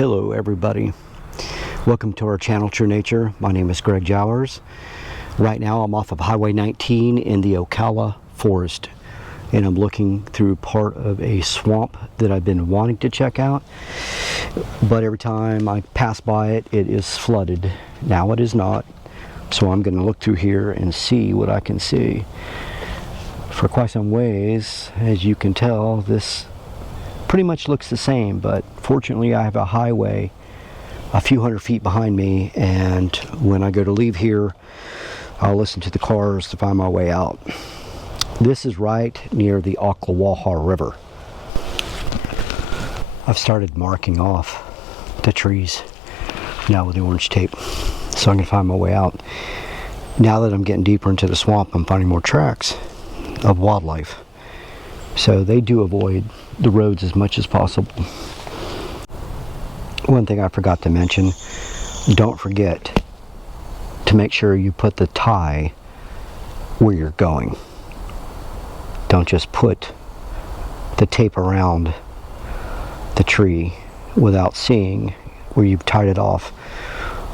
Hello everybody, welcome to our channel True Nature. My name is Greg Jowers. Right now I'm off of Highway 19 in the Oklawaha Forest, and I'm looking through part of a swamp that I've been wanting to check out, but every time I pass by it, it is flooded. Now it is not, so I'm going to look through here and see what I can see. For quite some ways, as you can tell, this pretty much looks the same, but fortunately I have a highway a few hundred feet behind me, and when I go to leave here, I'll listen to the cars to find my way out. This is right near the Oklawaha River. I've started marking off the trees now with the orange tape, so I'm going to find my way out. Now that I'm getting deeper into the swamp, I'm finding more tracks of wildlife, so they do avoid the roads as much as possible. One thing I forgot to mention, don't forget to make sure you put the tie where you're going. Don't just put the tape around the tree without seeing where you've tied it off.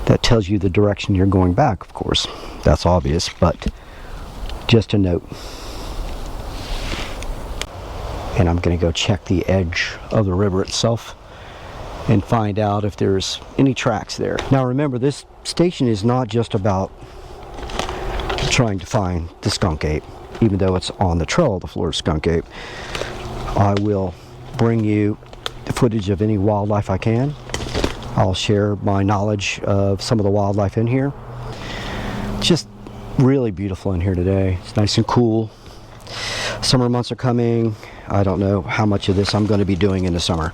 That tells you the direction you're going back, of course. That's obvious, but just a note. And I'm going to go check the edge of the river itself and find out if there's any tracks there. Now remember, this station is not just about trying to find the skunk ape, even though it's on the trail of the Florida skunk ape. I will bring you the footage of any wildlife I can. I'll share my knowledge of some of the wildlife in here. It's just really beautiful in here today. It's nice and cool. Summer months are coming. I don't know how much of this I'm going to be doing in the summer.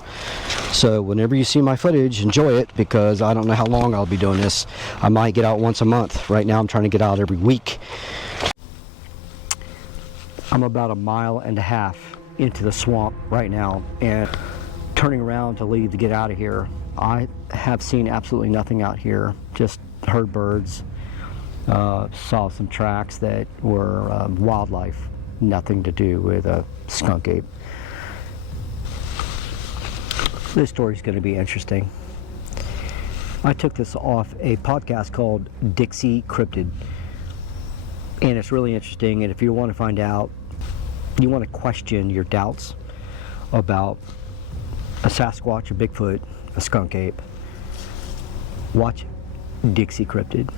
So whenever you see my footage, enjoy it, because I don't know how long I'll be doing this. I might get out once a month. Right now I'm trying to get out every week. I'm about 1.5 miles into the swamp right now, and turning around to leave to get out of here. I have seen absolutely nothing out here, just heard birds, saw some tracks that were wildlife, nothing to do with a skunk ape. This story is going to be interesting. I took this off a podcast called Dixie Cryptid, and it's really interesting. And if you want to find out, you want to question your doubts about a Sasquatch, a Bigfoot, a skunk ape, watch Dixie Cryptid.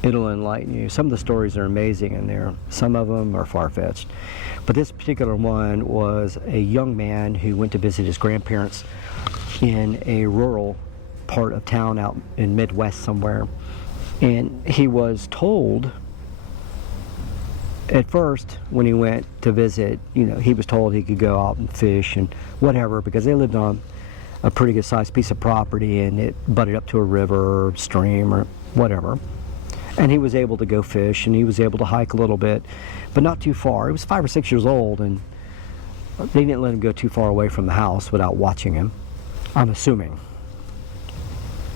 It'll enlighten you. Some of the stories are amazing in there. Some of them are far-fetched. But this particular one was a young man who went to visit his grandparents in a rural part of town out in Midwest somewhere. And he was told, at first, when he went to visit, he was told he could go out and fish and whatever, because they lived on a pretty good sized piece of property and it butted up to a river or stream or whatever. And he was able to go fish, and he was able to hike a little bit, but not too far. He was 5 or 6 years old, and they didn't let him go too far away from the house without watching him, I'm assuming.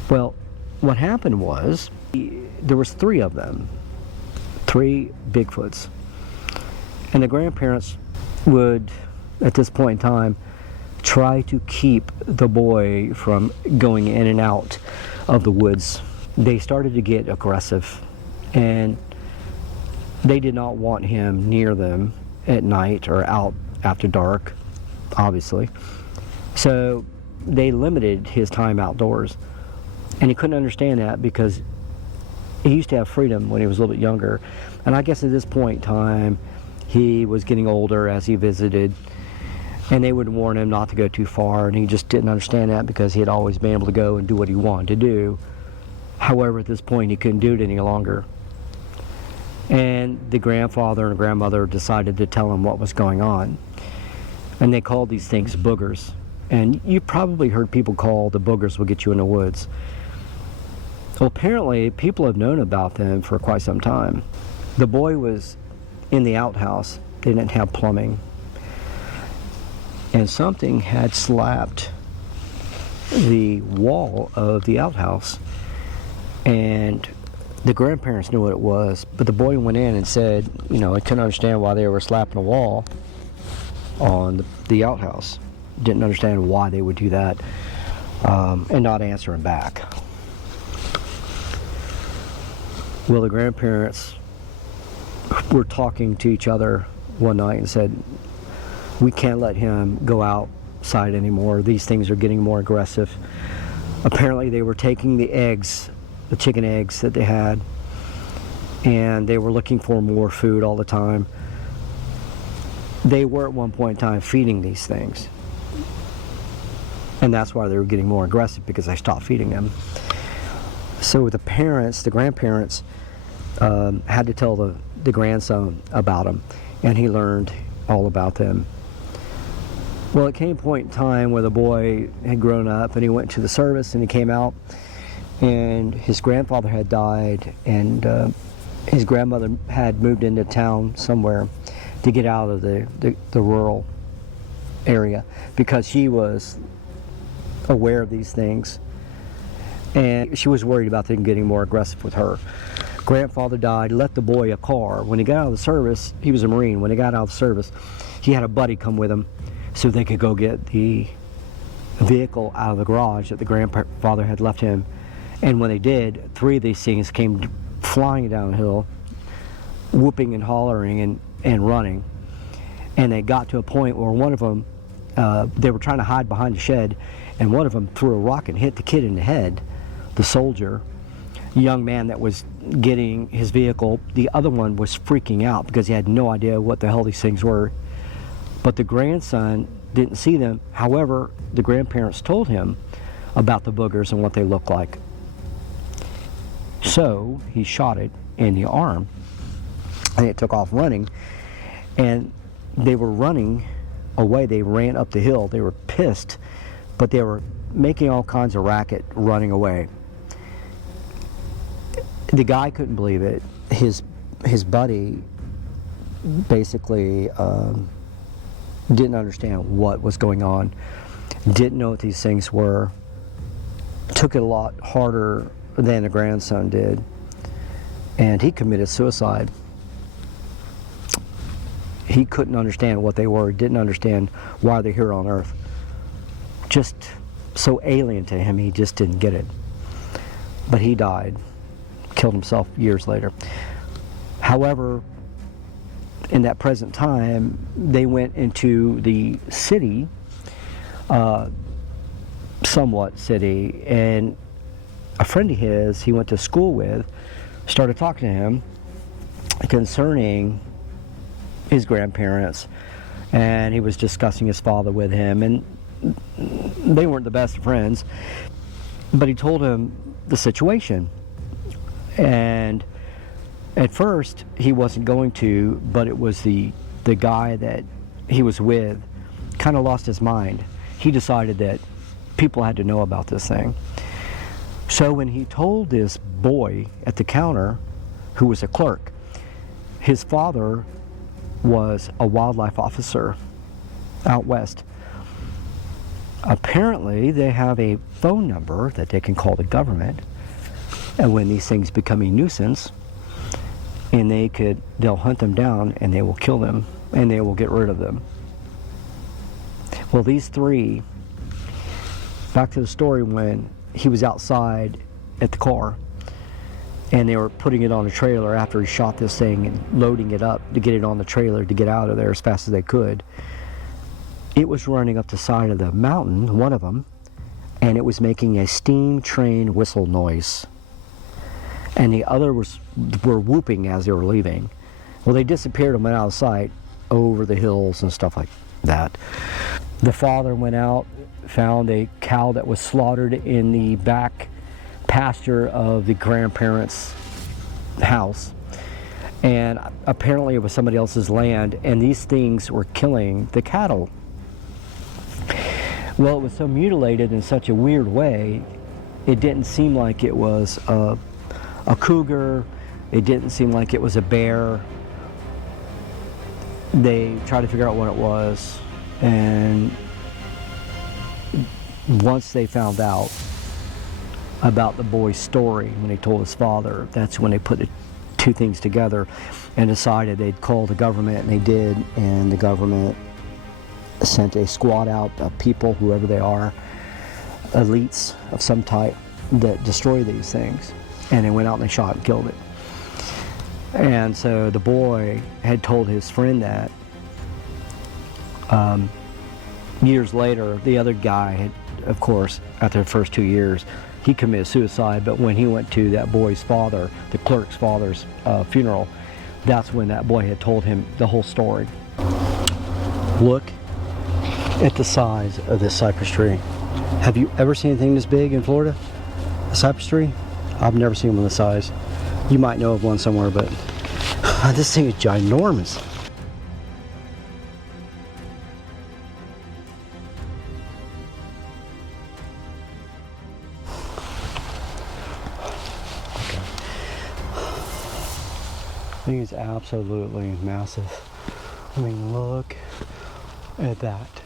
Well, what happened was, there was 3 of them, 3 Bigfoots. And the grandparents would, at this point in time, try to keep the boy from going in and out of the woods. They started to get aggressive, and they did not want him near them at night or out after dark, obviously. So they limited his time outdoors, and he couldn't understand that because he used to have freedom when he was a little bit younger. And I guess at this point in time, he was getting older as he visited, and they would warn him not to go too far, and he just didn't understand that because he had always been able to go and do what he wanted to do. However, at this point, he couldn't do it any longer. And the grandfather and grandmother decided to tell him what was going on. And they called these things boogers. And you probably heard people call the boogers will get you in the woods. Well, apparently, people have known about them for quite some time. The boy was in the outhouse. They didn't have plumbing. And something had slapped the wall of the outhouse. And the grandparents knew what it was, but the boy went in and said, I couldn't understand why they were slapping a wall on the outhouse. Didn't understand why they would do that. and not answering back. Well, the grandparents were talking to each other one night and said, we can't let him go outside anymore. These things are getting more aggressive. Apparently they were taking the eggs, the chicken eggs that they had, and they were looking for more food all the time. They were at one point in time feeding these things. And that's why they were getting more aggressive, because they stopped feeding them. So the parents, the grandparents, had to tell the grandson about them, and he learned all about them. Well, it came a point in time where the boy had grown up, and he went to the service, and he came out, and his grandfather had died, and his grandmother had moved into town somewhere to get out of the rural area, because she was aware of these things, and she was worried about them getting more aggressive with her. Grandfather died, left the boy a car. When he got out of the service, he was a Marine. When he got out of the service, he had a buddy come with him so they could go get the vehicle out of the garage that the grandfather had left him. And when they did, 3 of these things came flying downhill, whooping and hollering and running. And they got to a point where one of them, they were trying to hide behind a shed, and one of them threw a rock and hit the kid in the head, the soldier, young man that was getting his vehicle. The other one was freaking out because he had no idea what the hell these things were. But the grandson didn't see them. However, the grandparents told him about the boogers and what they looked like. So he shot it in the arm, and it took off running. And they were running away. They ran up the hill. They were pissed, but they were making all kinds of racket running away. The guy couldn't believe it. His buddy basically didn't understand what was going on, didn't know what these things were, took it a lot harder than the grandson did, and he committed suicide. He couldn't understand what they were, didn't understand why they're here on Earth. Just so alien to him, he just didn't get it. But he died, killed himself years later. However, in that present time, they went into the city, somewhat city, and a friend of his he went to school with started talking to him concerning his grandparents, and he was discussing his father with him, and they weren't the best of friends, but he told him the situation. And at first he wasn't going to, but it was the guy that he was with kind of lost his mind. He decided that people had to know about this thing. So when he told this boy at the counter, who was a clerk, his father was a wildlife officer out west. Apparently they have a phone number that they can call the government, and when these things become a nuisance, and they'll hunt them down and they will kill them and they will get rid of them. Well, these 3, back to the story when he was outside at the car and they were putting it on a trailer after he shot this thing and loading it up to get it on the trailer to get out of there as fast as they could. It was running up the side of the mountain, one of them, and it was making a steam train whistle noise. And the other were whooping as they were leaving. Well, they disappeared and went out of sight over the hills and stuff like that. The father went out, found a cow that was slaughtered in the back pasture of the grandparents' house, and apparently it was somebody else's land, and these things were killing the cattle. Well, it was so mutilated in such a weird way, it didn't seem like it was a cougar, it didn't seem like it was a bear. They tried to figure out what it was, and once they found out about the boy's story, when he told his father, that's when they put the 2 things together and decided they'd call the government, and they did, and the government sent a squad out of people, whoever they are, elites of some type that destroy these things. And they went out and they shot and killed it. And so the boy had told his friend that. Years later, the other guy had, of course, after the first 2 years, he committed suicide. But when he went to that boy's father, the clerk's father's funeral, that's when that boy had told him the whole story. Look at the size of this cypress tree. Have you ever seen anything this big in Florida? A cypress tree? I've never seen one this size. You might know of one somewhere, but this thing is ginormous. I think it's absolutely massive. I mean, look at that.